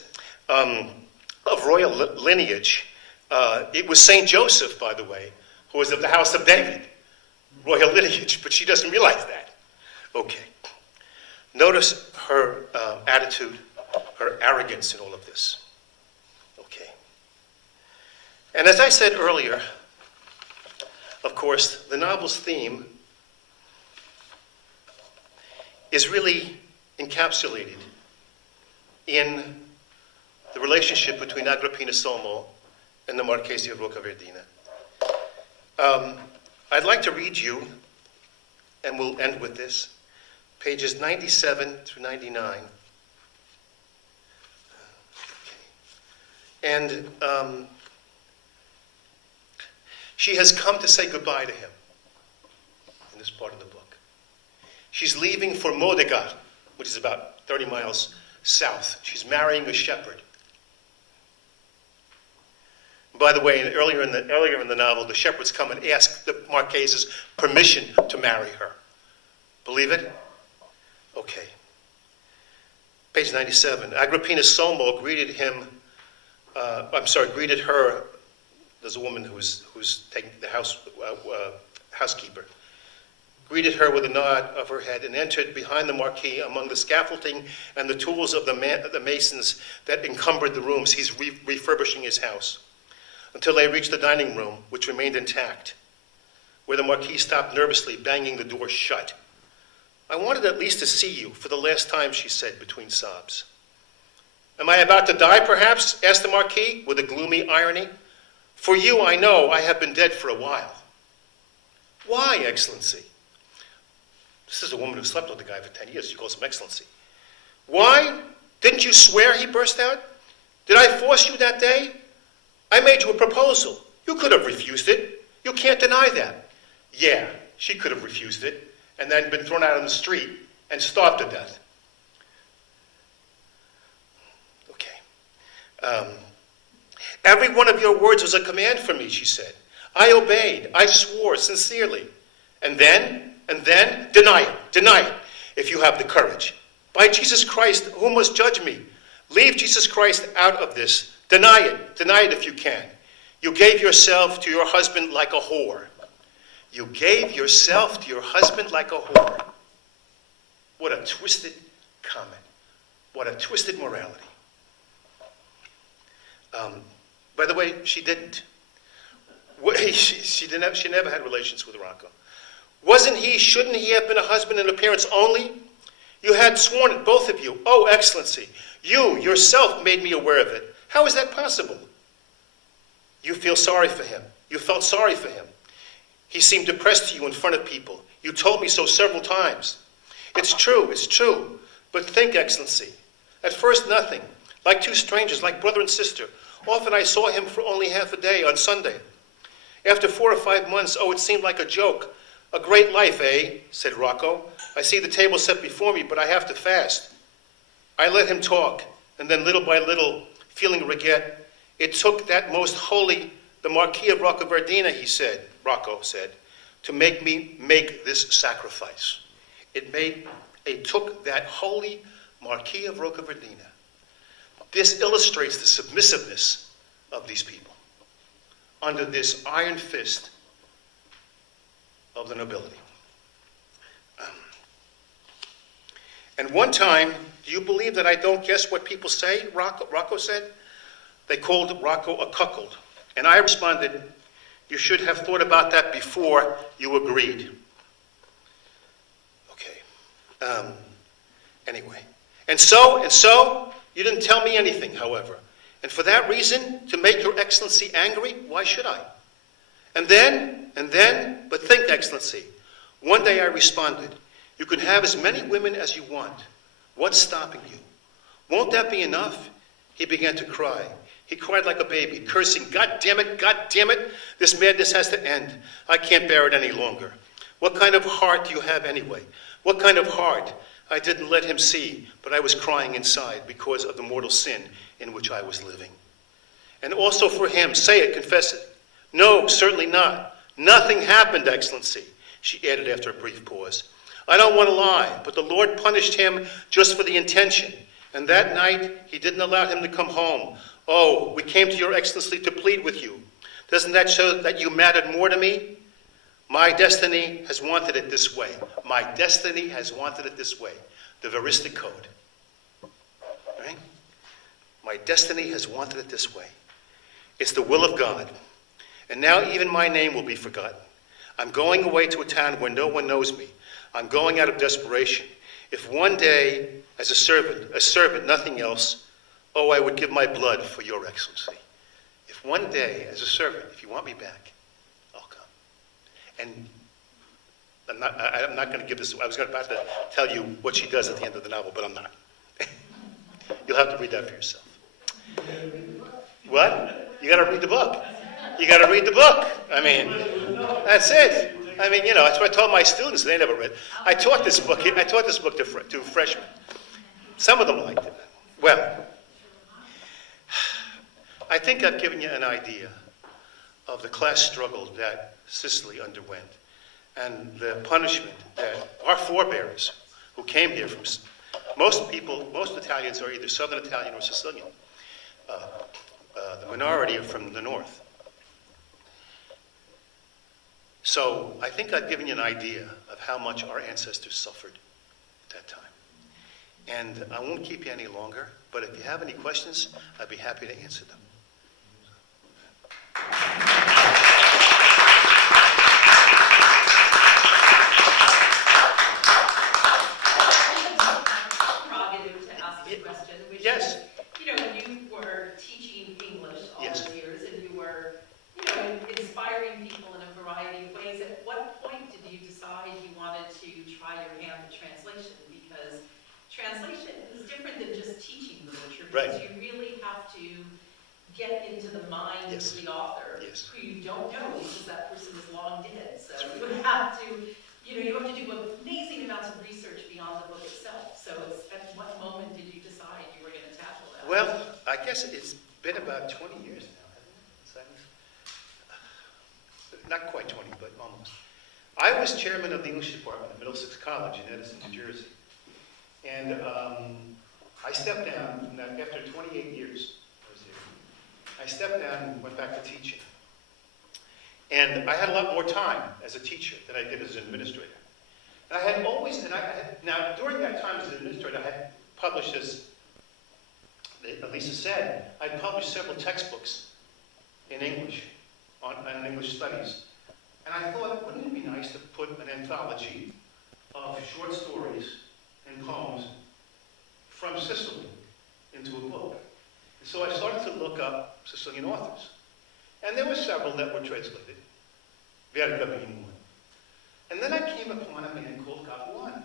of royal lineage, it was Saint Joseph, by the way, who was of the house of David. Royal lineage, but she doesn't realize that. Okay. Notice her attitude, her arrogance in all of this. Okay. And as I said earlier, of course, the novel's theme is really encapsulated in the relationship between Agrippina Sommo and the Marquis of Roccaverdina. I'd like to read you, and we'll end with this, pages 97 through 99. And she has come to say goodbye to him in this part of the book. She's leaving for Modega, which is about 30 miles south. She's marrying a shepherd. By the way, earlier in the novel, the shepherds come and ask the Marquesa's permission to marry her. Believe it? Okay. Page 97. Agrippina Sommo greeted her. There's a woman who's taking the housekeeper. Greeted her with a nod of her head and entered behind the Marquis among the scaffolding and the tools of the masons that encumbered the rooms. He's refurbishing his house until they reached the dining room, which remained intact, where the Marquis stopped nervously, banging the door shut. I wanted at least to see you for the last time, she said between sobs. Am I about to die, perhaps? Asked the Marquis with a gloomy irony. For you, I know, I have been dead for a while. Why, Excellency? This is a woman who slept with the guy for 10 years. She calls him Excellency. Why? Didn't you swear, he burst out? Did I force you that day? I made you a proposal. You could have refused it. You can't deny that. Yeah, she could have refused it and then been thrown out on the street and starved to death. Okay. Every one of your words was a command for me, she said. I obeyed. I swore sincerely. And then, deny it, if you have the courage. By Jesus Christ, who must judge me? Leave Jesus Christ out of this. Deny it if you can. You gave yourself to your husband like a whore. You gave yourself to your husband like a whore. What a twisted comment. What a twisted morality. By the way, she didn't. She never had relations with Rocco. Shouldn't he have been a husband in appearance only? You had sworn it, both of you. Oh, Excellency, you yourself made me aware of it. How is that possible? You feel sorry for him. You felt sorry for him. He seemed depressed to you in front of people. You told me so several times. It's true. But think, Excellency. At first, nothing. Like two strangers, like brother and sister. Often I saw him for only half a day on Sunday. After 4 or 5 months, it seemed like a joke. A great life, eh? Said Rocco. I see the table set before me, but I have to fast. I let him talk, and then little by little, feeling regret, it took that most holy, the Marquis of Roccaverdina, Rocco said, to make me make this sacrifice. It took that holy Marquis of Roccaverdina. This illustrates the submissiveness of these people under this iron fist of the nobility. And one time, do you believe that I don't guess what people say? Rocco said. They called Rocco a cuckold. And I responded, you should have thought about that before you agreed. Okay. Anyway. And so, you didn't tell me anything, however. And for that reason, to make your Excellency angry, why should I? And then, but think, Excellency. One day I responded, you can have as many women as you want. What's stopping you? Won't that be enough? He began to cry. He cried like a baby, cursing, God damn it, this madness has to end. I can't bear it any longer. What kind of heart do you have anyway? What kind of heart? I didn't let him see, but I was crying inside because of the mortal sin in which I was living. And also for him, say it, confess it. No, certainly not. Nothing happened, Excellency, she added after a brief pause. I don't want to lie, but the Lord punished him just for the intention. And that night, he didn't allow him to come home. Oh, we came to your Excellency to plead with you. Doesn't that show that you mattered more to me? My destiny has wanted it this way. My destiny has wanted it this way. The Veristic Code. Right? My destiny has wanted it this way. It's the will of God. And now even my name will be forgotten. I'm going away to a town where no one knows me. I'm going out of desperation. If one day, as a servant, nothing else, I would give my blood for your Excellency. If one day, as a servant, if you want me back, I'll come. And I'm not going to give this, I was about to tell you what she does at the end of the novel, but I'm not. You'll have to read that for yourself. What? You got to read the book. You got to read the book. I mean, that's it. I mean, that's what I told my students. They never read. I taught this book to freshmen. Some of them liked it. Well, I think I've given you an idea of the class struggle that Sicily underwent and the punishment that our forebears who came here from, most Italians are either Southern Italian or Sicilian. The minority are from the north. So I think I've given you an idea of how much our ancestors suffered at that time. And I won't keep you any longer, but if you have any questions, I'd be happy to answer them. Prerogative to ask a question, which Yes. is, because Right. you really have to get into the mind Yes. of the author, Yes. who you don't know because that person is long dead. So you have to, you have to do amazing amounts of research beyond the book itself. So at what moment did you decide you were going to tackle that? Well, I guess it's been about 20 years now, hasn't it? Not quite 20, but almost. I was chairman of the English department at Middlesex College in Edison, New Jersey. And I stepped down from that after 28 years. I stepped down and went back to teaching. And I had a lot more time as a teacher than I did as an administrator. And I had always, now during that time as an administrator, I had published, as Lisa said, I published several textbooks in English, on English studies. And I thought, wouldn't it be nice to put an anthology of short stories and poems from Sicily into a book? And so I started to look up Sicilian authors. And there were several that were translated. Vergavino. And then I came upon a man called Capuana.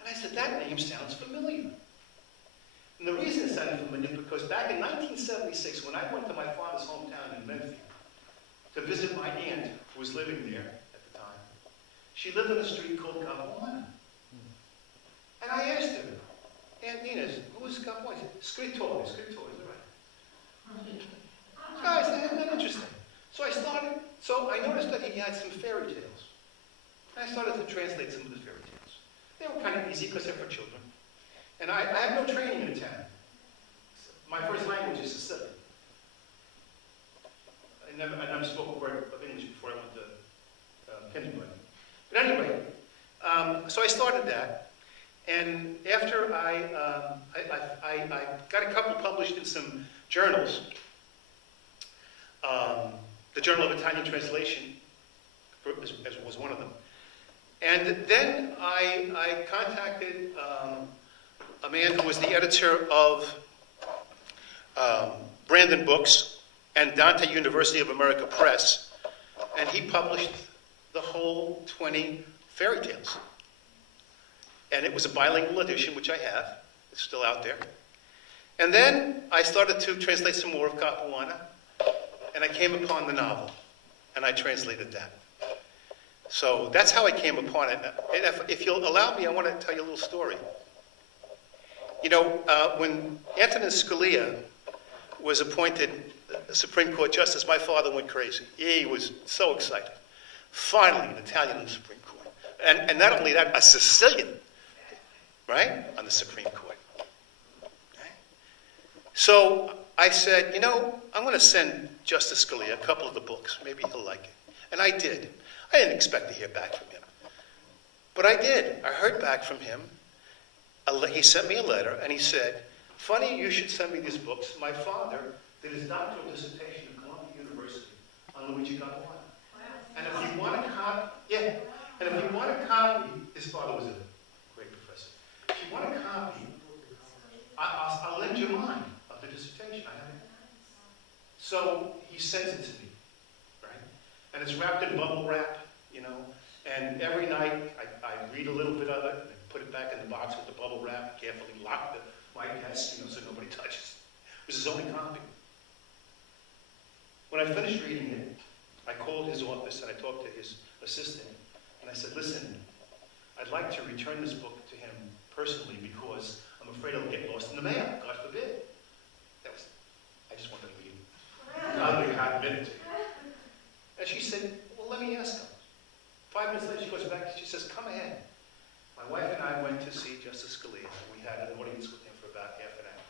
And I said, that name sounds familiar. And the reason it sounded familiar is because back in 1976, when I went to my father's hometown in Medfield to visit my aunt, who was living there at the time, she lived on a street called Capuana. And I asked her, Aunt Nina, who is Capuana? Scrittore, is that right? Guys, isn't that interesting? So I noticed that he had some fairy tales. And I started to translate some of the fairy tales. They were kind of easy because they're for children. And I have no training in Italian. My first language is Sicilian. I never spoke a word of English before I went to kindergarten. But anyway, so I started that. And after I got a couple published in some journals, the Journal of Italian Translation was one of them. And then I contacted a man who was the editor of Brandon Books and Dante University of America Press, and he published the whole 20 fairy tales. And it was a bilingual edition, which I have. It's still out there. And then I started to translate some more of Capuana, and I came upon the novel, and I translated that. So that's how I came upon it. And if you'll allow me, I want to tell you a little story. You know, when Antonin Scalia was appointed Supreme Court Justice, my father went crazy. He was so excited. Finally, an Italian on the Supreme Court. And not only that, a Sicilian, right, on the Supreme Court. Okay? So I said, you know, I'm going to send Justice Scalia a couple of the books. Maybe he'll like it. And I did. I didn't expect to hear back from him. But I did. I heard back from him. He sent me a letter, and he said, funny you should send me these books. My father did his doctoral dissertation at Columbia University on Luigi Capuana. And if you want a copy, and if you want a copy, his father was a great professor. If you want a copy, I'll lend you mine of the dissertation. I have it. So he sends it to me, right? And it's wrapped in bubble wrap, you know. And every night I read a little bit of it and put it back in the box with the bubble wrap, carefully lock my desk, you know, so nobody touches it. It was his only copy. When I finished reading it, I called his office and I talked to his assistant, and I said, listen, I'd like to return this book to him personally because I'm afraid it'll get lost in the mail, God forbid. I just wanted to read it. Probably a hot minute to you. And she said, well, let me ask him. 5 minutes later, she goes back, she says, come ahead. My wife and I went to see Justice Scalia. We had an audience with him for about half an hour.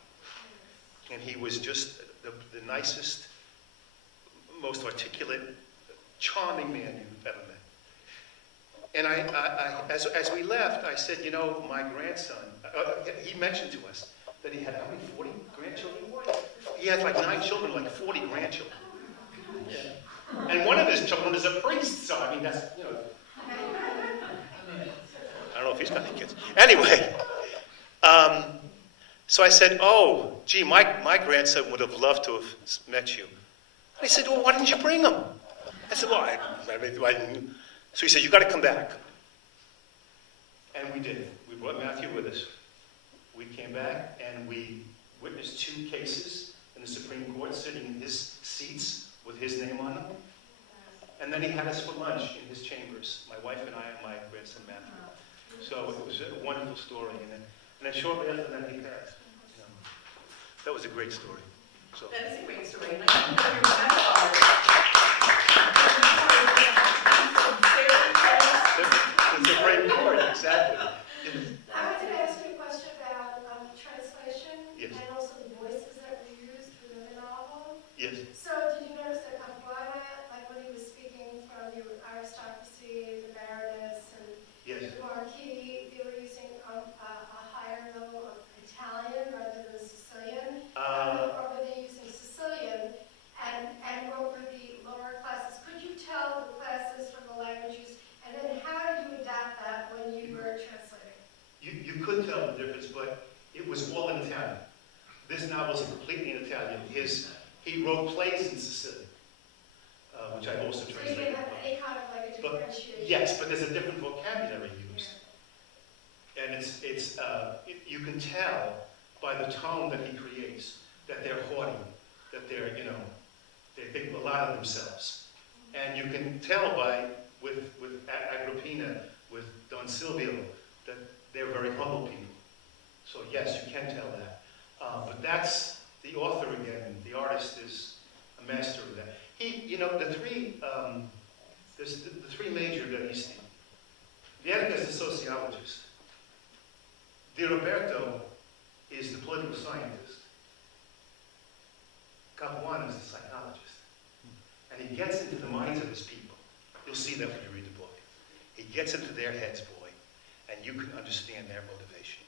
And he was just the nicest, most articulate, charming man you've ever met. And as we left, I said, you know, my grandson, he mentioned to us that he had how many, 40 grandchildren? He had like 9 children, like 40 grandchildren. Yeah. And one of his children is a priest, so I mean, that's, you know. I don't know if he's got any kids. Anyway, so I said, oh, gee, my grandson would have loved to have met you. And he said, well, why didn't you bring him? I said, well, I didn't. So he said, you got to come back. And we did. We brought Matthew with us. We came back and we witnessed 2 cases in the Supreme Court, sitting in his seats with his name on them. And then he had us for lunch in his chambers, my wife and I and my grandson Matthew. So it was a wonderful story. And then shortly after that, he passed. You know, that was a great story. So. That is a great story. And I think that your memoir, The Supreme Court, exactly. I wanted to ask you a question about translation Yes. and also the voices that were used within the novel. Yes. So did you notice that Capuana, like when he was speaking from the aristocracy, the baroness, and Yes. the Marquis, they were using a higher level of Italian rather than Sicilian? Or were they using Sicilian? And what were the lower classes? Could you tell the classes from the languages? And then how did you adapt that when you were translating? You could tell the difference, but it was all in Italian. This novel is completely in Italian. He wrote plays in Sicilian, which I've also So you translated. didn't have any kind of like a But, differentiation? yes, but there's a different vocabulary used. And you can tell by the tone that he creates that they're haughty, that they're, they think a lot of themselves. And you can tell with Agrippina, with Don Silvio, that they're very humble people. So yes, you can tell that. But that's the author again. The artist is a master of that. There's the 3 major realisti. Verga is the sociologist. Di Roberto is the political scientist. Capuana is the psychologist. And he gets into the minds of his people. You'll see that when you read the book. He gets into their heads, boy, and you can understand their motivation.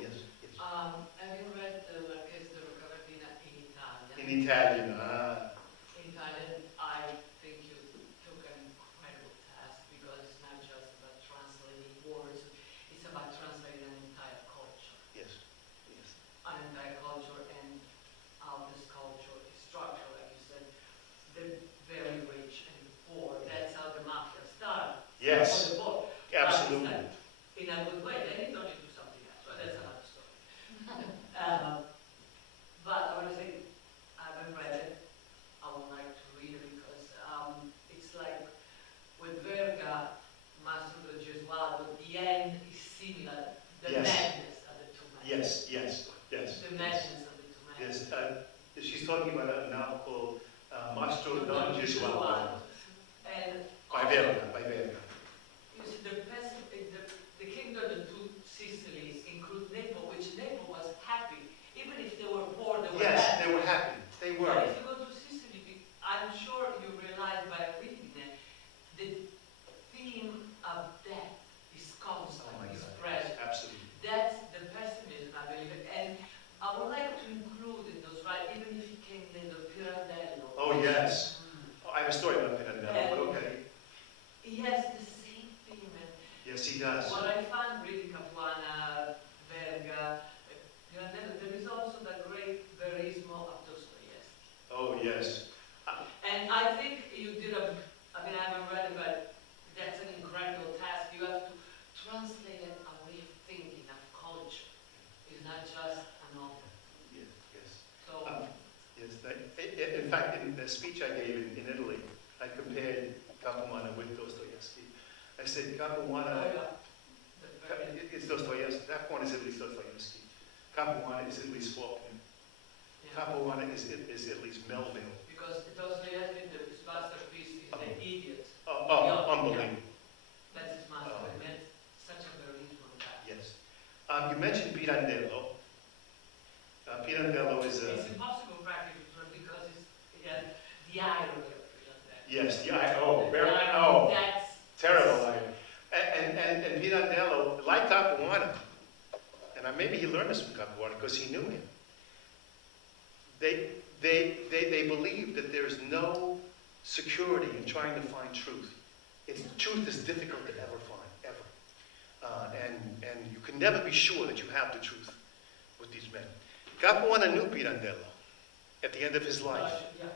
Yes. Have you read the Marquis of Roccaverdina in Italian? In Italian, In Italian, I think you took an incredible task because it's not just about translating words, it's about translating an entire culture. yes, yes, An entire culture and how this culture is structured, like you said. They're very rich and poor. That's how the mafia started. yes, On the board. absolutely. In a good way. Then it turned into something else. But that's another story. But I want to say, I haven't read it. I would like to read it because it's like with Verga, Master of the Gesualdo, the end is similar. The Yes. madness of the two men. Yes, yes, yes. The madness of the two men. Yes, she's talking about a novel called Mastro Don Gesualdo. And By Verga. you see, the kingdom, the 2 Sicilies include Naples, which Naples was happy. Even if they were poor, they were Yes, happy. they were happy. They were. But if you go to Sicily, I'm sure you realize by reading it, the theme of death is constant, Oh my is God. present. Absolutely. That's the pessimism, I believe. And I would like to include in those, right, even if it came later, Pirandello. Oh, yes. Oh, I have a story about Pirandello, but okay. He has the same theme. And Yes, he does. what I found reading Capuana, Verga, Pirandello, there is also the great verismo of Dostoevsky. Oh, yes. And I think you did I haven't read it, but that's an incredible task. You have to translate it a way of thinking, of culture. It's not just a novel. Yes, yes. So, Yes, in fact, in the speech I gave in Italy, I compared Capuana with Dostoevsky. I said, Capuana, it's Dostoevsky. Capuana is Italy's Dostoevsky. Capuana is Italy's Faulkner. Capuana is Italy's Melville. because Dostoevsky, his masterpiece is The Idiot. Oh, unbelievable. That's his masterpiece. It meant such a verismo of that. Yes. You mentioned Pirandello. Pirandello is a... It's impossible practically because it's the irony of Pirandello. Yes, That's terrible. And Pirandello, like Capuana, and maybe he learned this from Capuana because he knew him. They believe that there's no security in trying to find truth. Truth is difficult to ever find, ever. And you can never be sure that you have the truth with these men. Capuana knew Pirandello at the end of his life. Yeah.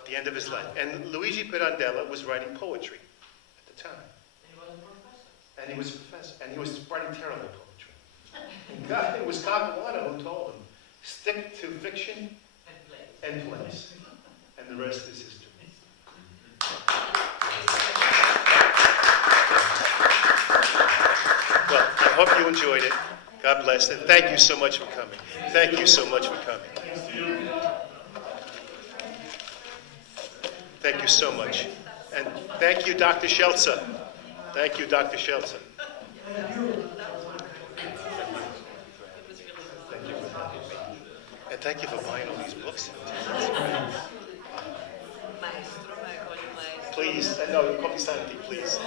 At the end of his life. And Luigi Pirandello was writing poetry at the time. And he was a professor. And he was a professor. And he was writing terrible poetry. It was Capuana who told him, stick to fiction and plays. And the rest is history. Well, I hope you enjoyed it. God bless. And thank you so much for coming. Thank you so much for coming. Thank you so much. And thank you, Dr. Schelzer. Thank you, Dr. Schelzer. Thank you. And thank you for buying all these books. Please, no, come Santi, please.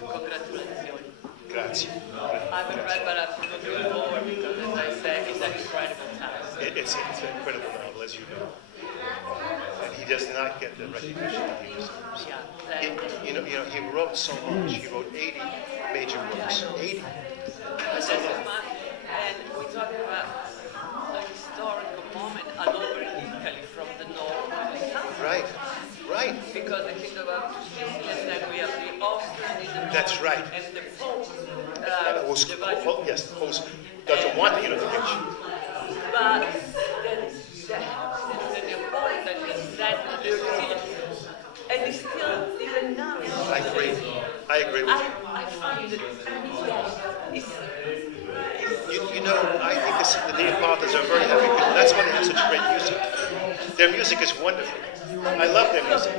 Congratulations. Grazie. I haven't read, but I've been looking forward because, as I say, it's an incredible task. It's an incredible novel, as you know. And he does not get the recognition that he deserves. Yeah, You know, he wrote so much. He wrote 80 major works. 80. That's so much. And we talk about a historical moment all over Italy, from the north to the south. Right, right. Because the kingdom of Sicily, and then we have the Austrian in the north. That's right. And the Pope. Yes, who doesn't want the unification. But then the Napoleon that is that and it's still even now. I agree. I agree with you. I find that You know, I think the Neapolitans are very happy people. That's why they have such great music. Their music is wonderful. I love their music.